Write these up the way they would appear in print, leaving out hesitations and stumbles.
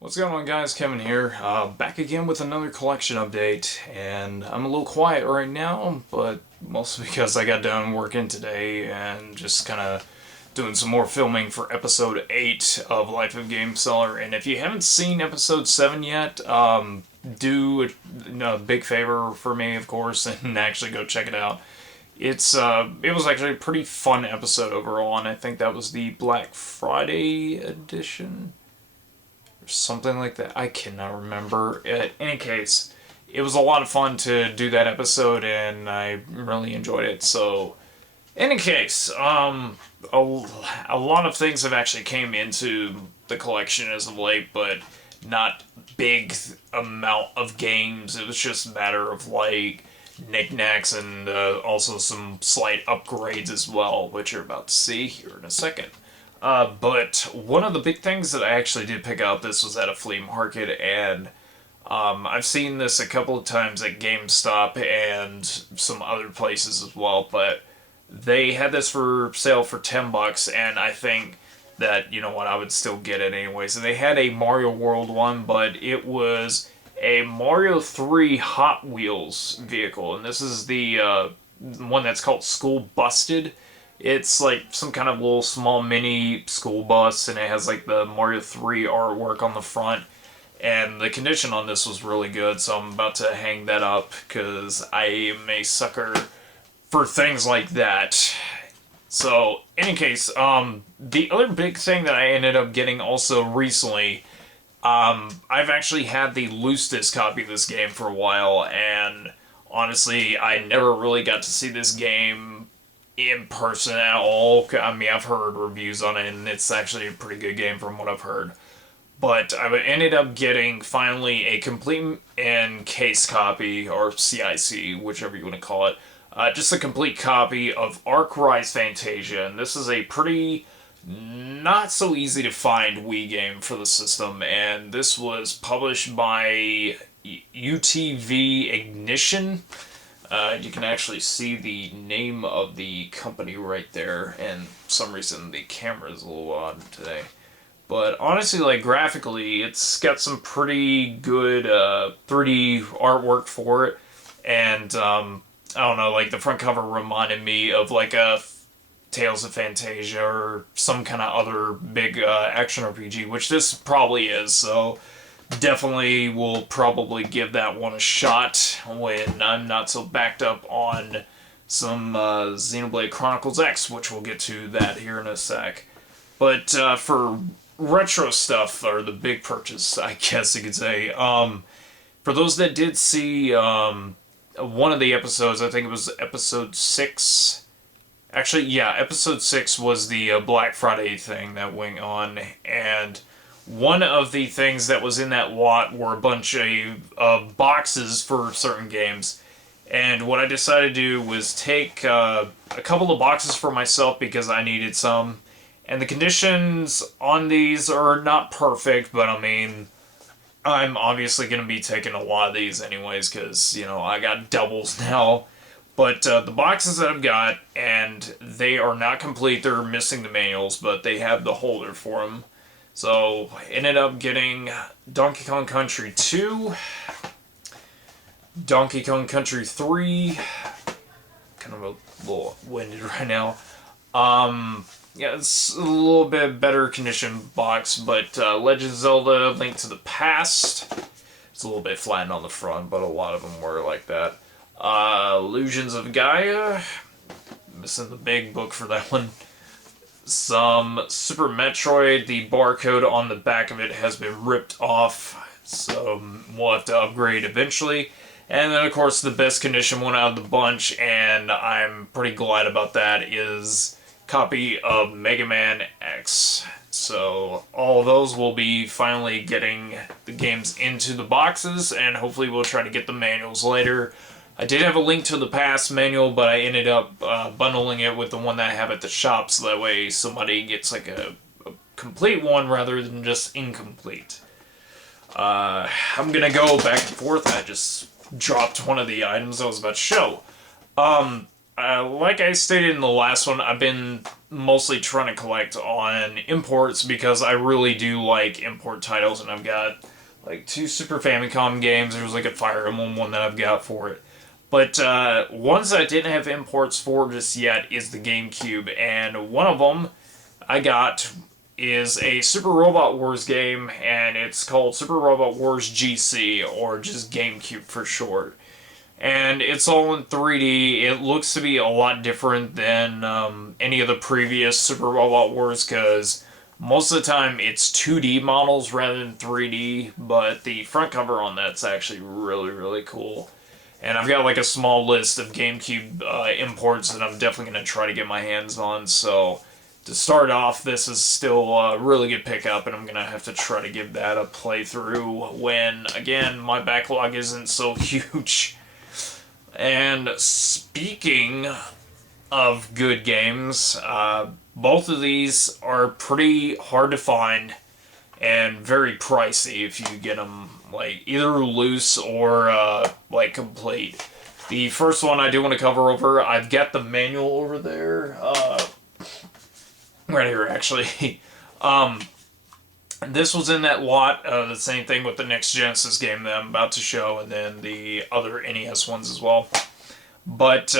What's going on, guys? Kevin here, back again with another collection update, and I'm a little quiet right now, but mostly because I got done working today and just kind of doing some more filming for episode 8 of Life of Game Seller. And if you haven't seen episode 7 yet, do a big favor for me, of course, and actually go check it out. It was actually a pretty fun episode overall, and I think that was the Black Friday edition, something like that. I cannot remember. In any case, it was a lot of fun to do that episode, and I really enjoyed it. So, in any case, a lot of things have actually came into the collection as of late, but not big amount of games. It was just a matter of like knickknacks and also some slight upgrades as well, which you're about to see here in a second. But one of the big things that I actually did pick up, this was at a flea market, and I've seen this a couple of times at GameStop and some other places as well, but they had this for sale for $10, and I think that, you know what, I would still get it anyways. And they had a Mario World one, but it was a Mario 3 Hot Wheels vehicle, and this is the one that's called School Busted. It's like some kind of little small mini school bus, and it has like the Mario 3 artwork on the front. And the condition on this was really good, so I'm about to hang that up because I am a sucker for things like that. So, in any case, the other big thing that I ended up getting also recently, I've actually had the loose disc copy of this game for a while, and honestly, I never really got to see this game in person at all. I mean, I've heard reviews on it, and it's actually a pretty good game from what I've heard. But I ended up getting finally a complete and case copy, or CIC, whichever you want to call it. Just a complete copy of Rise Fantasia, and this is a pretty not so easy to find Wii game for the system, and this was published by UTV Ignition. You can actually see the name of the company right there, and for some reason the camera is a little odd today. But honestly, like graphically, it's got some pretty good 3D artwork for it, and I don't know, like the front cover reminded me of like a Tales of Fantasia or some kind of other big action RPG, which this probably is. So definitely will probably give that one a shot when I'm not so backed up on some Xenoblade Chronicles X, which we'll get to that here in a sec. But for retro stuff, or the big purchase, I guess you could say, for those that did see one of the episodes, I think it was episode 6. Actually, yeah, episode 6 was the Black Friday thing that went on, and one of the things that was in that lot were a bunch of boxes for certain games. And what I decided to do was take a couple of boxes for myself because I needed some. And the conditions on these are not perfect, but I mean, I'm obviously going to be taking a lot of these anyways because, you know, I got doubles now. But the boxes that I've got, and they are not complete, they're missing the manuals, but they have the holder for them. So, ended up getting Donkey Kong Country 2, Donkey Kong Country 3, kind of a little winded right now. Yeah, it's a little bit better condition box, but Legend of Zelda, Link to the Past, it's a little bit flattened on the front, but a lot of them were like that. Illusions of Gaia, missing the big book for that one. Some Super Metroid, the barcode on the back of it has been ripped off, so we'll have to upgrade eventually. And then, of course, the best condition one out of the bunch, and I'm pretty glad about that, is copy of Mega Man X. So all of those will be finally getting the games into the boxes, and hopefully we'll try to get the manuals later. I did have a Link to the Past manual, but I ended up bundling it with the one that I have at the shop, so that way somebody gets like a complete one rather than just incomplete. I'm gonna go back and forth. I just dropped one of the items I was about to show. like I stated in the last one, I've been mostly trying to collect on imports because I really do like import titles, and I've got like 2 Super Famicom games. There's like a Fire Emblem one that I've got for it. But ones that I didn't have imports for just yet is the GameCube, and one of them I got is a Super Robot Wars game, and it's called Super Robot Wars GC, or just GameCube for short. And it's all in 3D. It looks to be a lot different than any of the previous Super Robot Wars, because most of the time it's 2D models rather than 3D, but the front cover on that's actually really, really cool. And I've got like a small list of GameCube imports that I'm definitely going to try to get my hands on, so to start off, this is still a really good pickup, and I'm going to have to try to give that a playthrough when, again, my backlog isn't so huge. And speaking of good games, both of these are pretty hard to find and very pricey if you get them like either loose or like complete. The first one I do want to cover over, I've got the manual over there, right here actually. This was in that lot, the same thing with the next Genesis game that I'm about to show, and then the other NES ones as well. But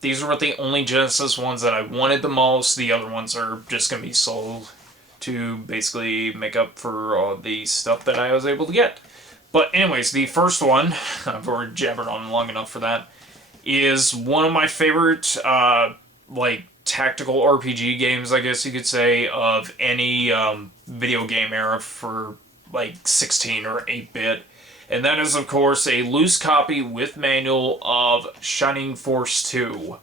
these were the only Genesis ones that I wanted the most. The other ones are just going to be sold to basically make up for all the stuff that I was able to get. But anyways, the first one, I've already jabbered on long enough for that, is one of my favorite, like, tactical RPG games, I guess you could say, of any video game era for like 16 or 8-bit. And that is, of course, a loose copy with manual of Shining Force 2.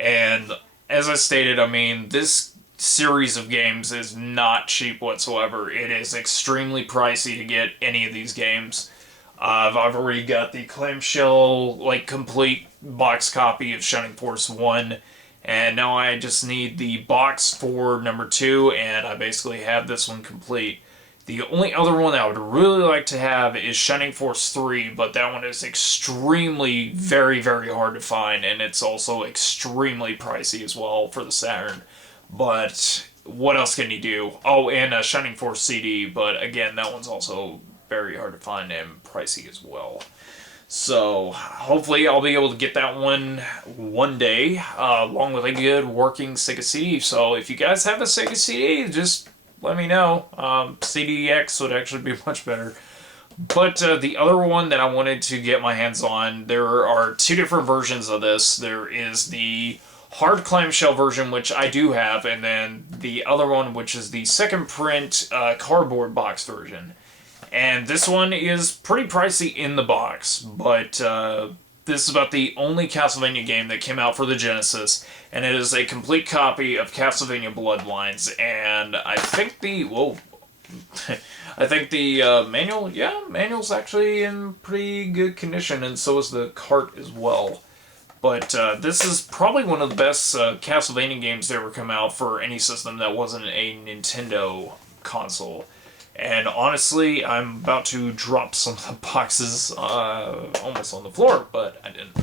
And as I stated, I mean, this series of games is not cheap whatsoever. It is extremely pricey to get any of these games. I've already got the clamshell, like, complete box copy of Shining Force 1. And now I just need the box for number 2, and I basically have this one complete. The only other one that I would really like to have is Shining Force 3, but that one is extremely, very, very hard to find, and it's also extremely pricey as well for the Saturn. But what else can you do? Oh, and a Shining Force CD, but again, that one's also very hard to find and pricey as well. So, hopefully I'll be able to get that one day, along with a good working Sega CD. So, if you guys have a Sega CD, just let me know. CDX would actually be much better. But the other one that I wanted to get my hands on, there are 2 different versions of this. There is the hard clamshell version, which I do have, and then the other one, which is the second print cardboard box version. And this one is pretty pricey in the box, but this is about the only Castlevania game that came out for the Genesis, and it is a complete copy of Castlevania Bloodlines, and I think the, I think the manual's actually in pretty good condition, and so is the cart as well. But this is probably one of the best Castlevania games that ever come out for any system that wasn't a Nintendo console. And honestly, I'm about to drop some of the boxes almost on the floor, but I didn't.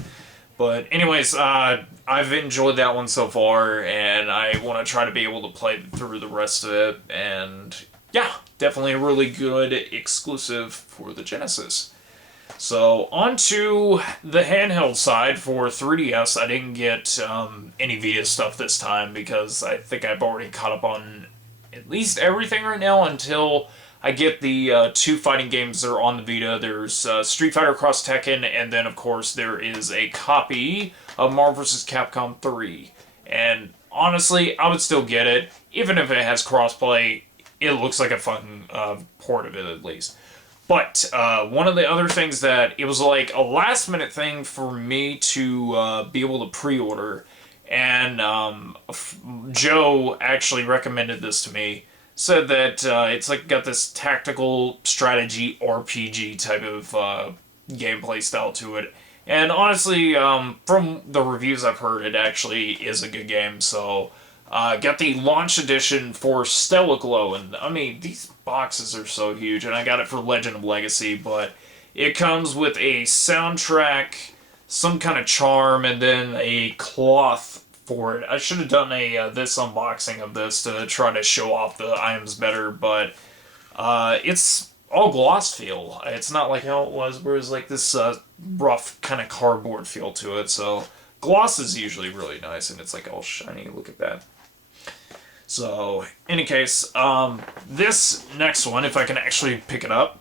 But anyways, I've enjoyed that one so far, and I want to try to be able to play through the rest of it. And yeah, definitely a really good exclusive for the Genesis. So, on to the handheld side for 3DS. I didn't get any Vita stuff this time because I think I've already caught up on at least everything right now until I get the 2 fighting games that are on the Vita. There's Street Fighter Cross Tekken, and then, of course, there is a copy of Marvel vs. Capcom 3. And honestly, I would still get it. Even if it has crossplay, it looks like a fun port of it, at least. But one of the other things that it was like a last-minute thing for me to be able to pre-order, and Joe actually recommended this to me. Said that it's like got this tactical strategy RPG type of gameplay style to it. And honestly, from the reviews I've heard, it actually is a good game. So, got the launch edition for Stella Glow, and I mean, these boxes are so huge, and I got it for Legend of Legacy, but it comes with a soundtrack, some kind of charm and then a cloth for it. I should have done a this unboxing of this to try to show off the items better, but it's all gloss feel. It's not like how it was, where it's like this rough kind of cardboard feel to it. So gloss is usually really nice, and it's like all shiny. Look at that. So, any case, this next one, if I can actually pick it up,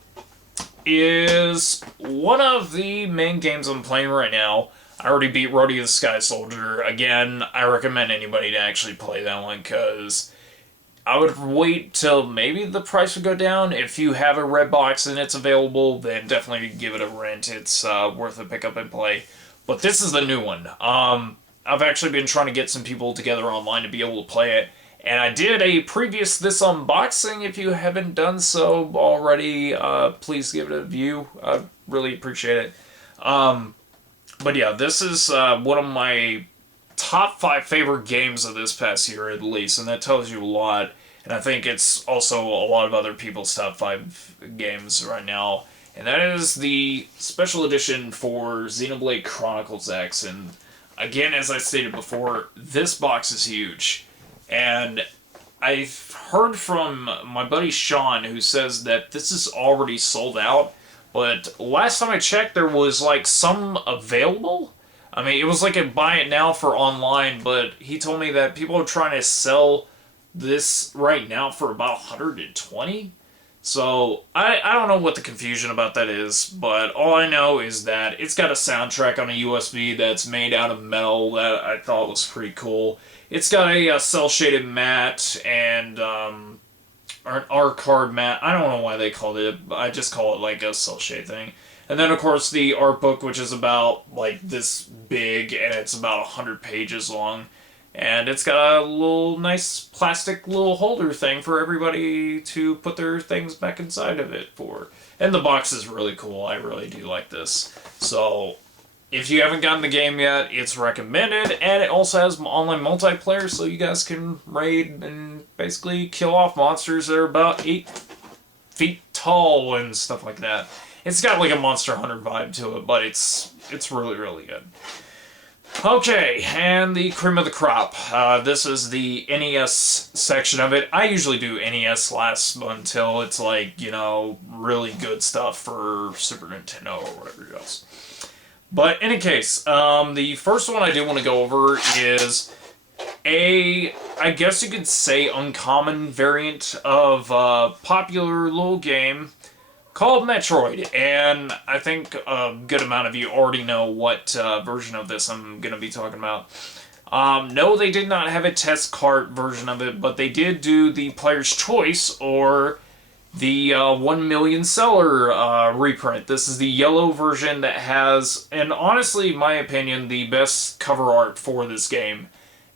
is one of the main games I'm playing right now. I already beat Road to the Sky Soldier. Again, I recommend anybody to actually play that one, because I would wait till maybe the price would go down. If you have a red box and it's available, then definitely give it a rent. It's worth a pick up and play. But this is the new one. I've actually been trying to get some people together online to be able to play it. And I did a previous this unboxing. If you haven't done so already, please give it a view. I really appreciate it. But yeah, this is one of my top 5 favorite games of this past year, at least. And that tells you a lot. And I think it's also a lot of other people's top 5 games right now. And that is the special edition for Xenoblade Chronicles X. And again, as I stated before, this box is huge. And I've heard from my buddy Sean, who says that this is already sold out. But last time I checked, there was like some available. I mean, it was like a buy it now for online, but he told me that people are trying to sell this right now for about 120. So I don't know what the confusion about that is, but all I know is that it's got a soundtrack on a USB that's made out of metal that I thought was pretty cool. It's got a cel-shaded mat and or an R-card mat. I don't know why they called it. I just call it like a cel-shade thing. And then, of course, the art book, which is about like this big, and it's about 100 pages long. And it's got a little nice plastic little holder thing for everybody to put their things back inside of it for. And the box is really cool. I really do like this. So if you haven't gotten the game yet, it's recommended, and it also has online multiplayer, so you guys can raid and basically kill off monsters that are about 8 feet tall and stuff like that. It's got like a Monster Hunter vibe to it, but it's really, really good. Okay, and the cream of the crop. This is the NES section of it. I usually do NES last until it's like, you know, really good stuff for Super Nintendo or whatever else. But in any case, the first one I do want to go over is I guess you could say, uncommon variant of a popular little game called Metroid. And I think a good amount of you already know what version of this I'm going to be talking about. No, they did not have a test cart version of it, but they did do the Player's Choice, or the 1 million seller reprint. This is the yellow version that has, and honestly, in my opinion, the best cover art for this game.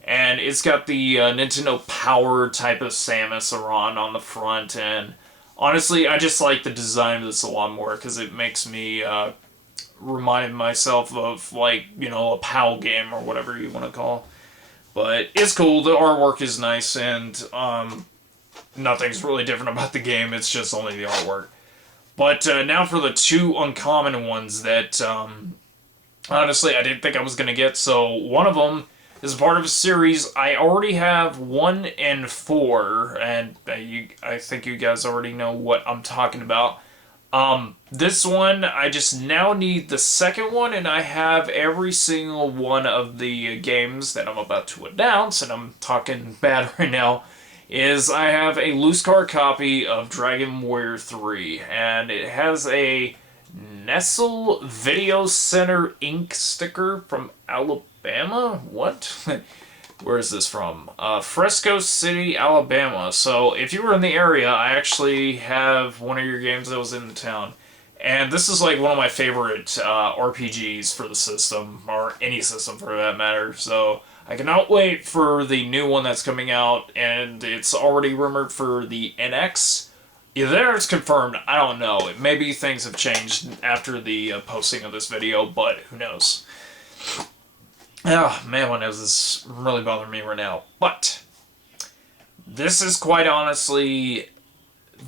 And it's got the Nintendo Power type of Samus Aran on the front, and honestly, I just like the design of this a lot more, because it makes me remind myself of, like, you know, a PAL game, or whatever you want to call. But it's cool, the artwork is nice, and nothing's really different about the game, it's just only the artwork. But now for the 2 uncommon ones that, honestly, I didn't think I was going to get. So one of them is part of a series. I already have 1 and 4, and I think you guys already know what I'm talking about. This one, I just now need the second one, and I have every single one of the games that I'm about to announce, and I'm talking bad right now, is I have a loose card copy of Dragon Warrior 3, and it has a Nestle Video Center ink sticker from Alabama? What? Where is this from? Fresco City, Alabama. So if you were in the area, I actually have one of your games that was in the town. And this is like one of my favorite RPGs for the system, or any system for that matter. So I cannot wait for the new one that's coming out, and it's already rumored for the NX. Either it's confirmed, I don't know. Maybe things have changed after the posting of this video, but who knows. Oh, man, what knows, this really bothering me right now. But this is quite honestly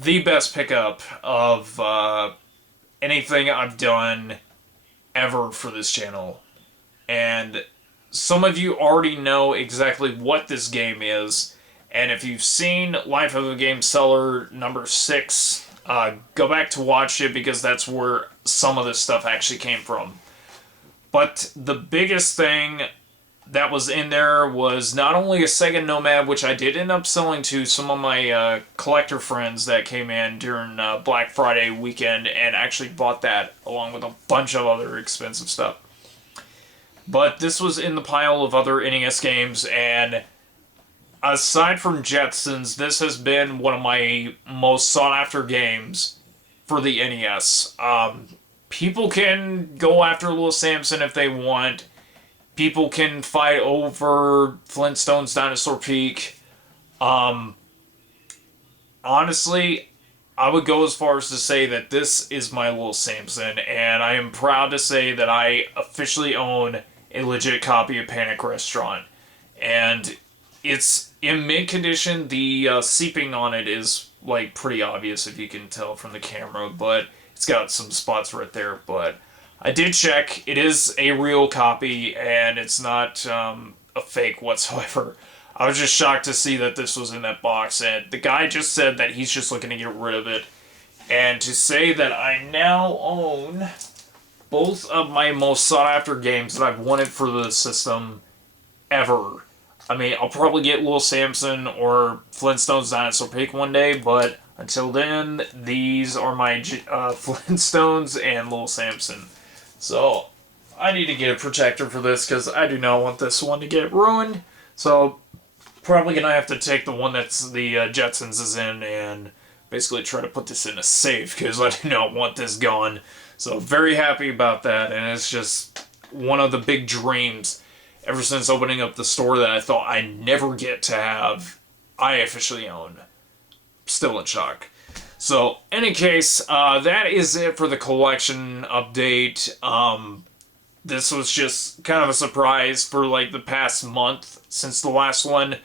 the best pickup of anything I've done ever for this channel. And some of you already know exactly what this game is. And if you've seen Life of a Game Seller number 6, go back to watch it because that's where some of this stuff actually came from. But the biggest thing that was in there was not only a Sega Nomad, which I did end up selling to some of my collector friends that came in during Black Friday weekend and actually bought that along with a bunch of other expensive stuff. But this was in the pile of other NES games, and aside from Jetsons, this has been one of my most sought-after games for the NES. People can go after Little Samson if they want. People can fight over Flintstones Dinosaur Peak. Honestly, I would go as far as to say that this is my Little Samson, and I am proud to say that I officially own a legit copy of Panic Restaurant. And it's in mint condition. The seeping on it is like pretty obvious if you can tell from the camera, but it's got some spots right there. But I did check. It is a real copy, and it's not a fake whatsoever. I was just shocked to see that this was in that box, and the guy just said that he's just looking to get rid of it. And to say that I now own both of my most sought-after games that I've wanted for the system ever. I mean, I'll probably get Little Samson or Flintstones Dinosaur Peak one day, but until then, these are my Flintstones and Little Samson. So, I need to get a protector for this because I do not want this one to get ruined. So, probably going to have to take the one that's the Jetsons is in and basically try to put this in a safe because I do not want this gone. So, very happy about that, and it's just one of the big dreams ever since opening up the store that I thought I'd never get to have. I officially own. Still in shock. So, any case, that is it for the collection update. This was just kind of a surprise for like the past month since the last one.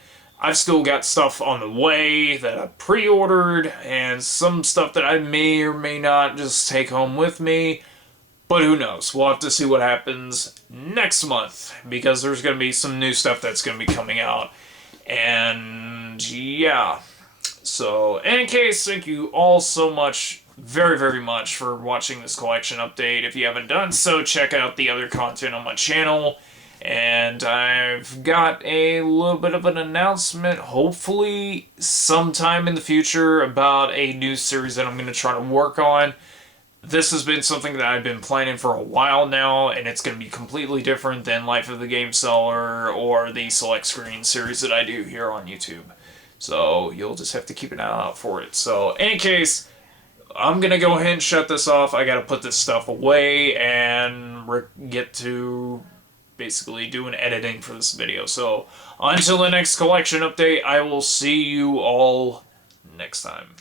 I've still got stuff on the way that I pre-ordered and some stuff that I may or may not just take home with me. But who knows? We'll have to see what happens next month because there's going to be some new stuff that's going to be coming out. And yeah. So, in any case, thank you all so much, very, very much for watching this collection update. If you haven't done so, check out the other content on my channel. And I've got a little bit of an announcement, hopefully sometime in the future, about a new series that I'm going to try to work on. This has been something that I've been planning for a while now, and it's going to be completely different than Life of the Game Seller or the Select Screen series that I do here on YouTube. So you'll just have to keep an eye out for it. So, in any case, I'm going to go ahead and shut this off. I got to put this stuff away and get to basically doing editing for this video. So, until the next collection update, I will see you all next time.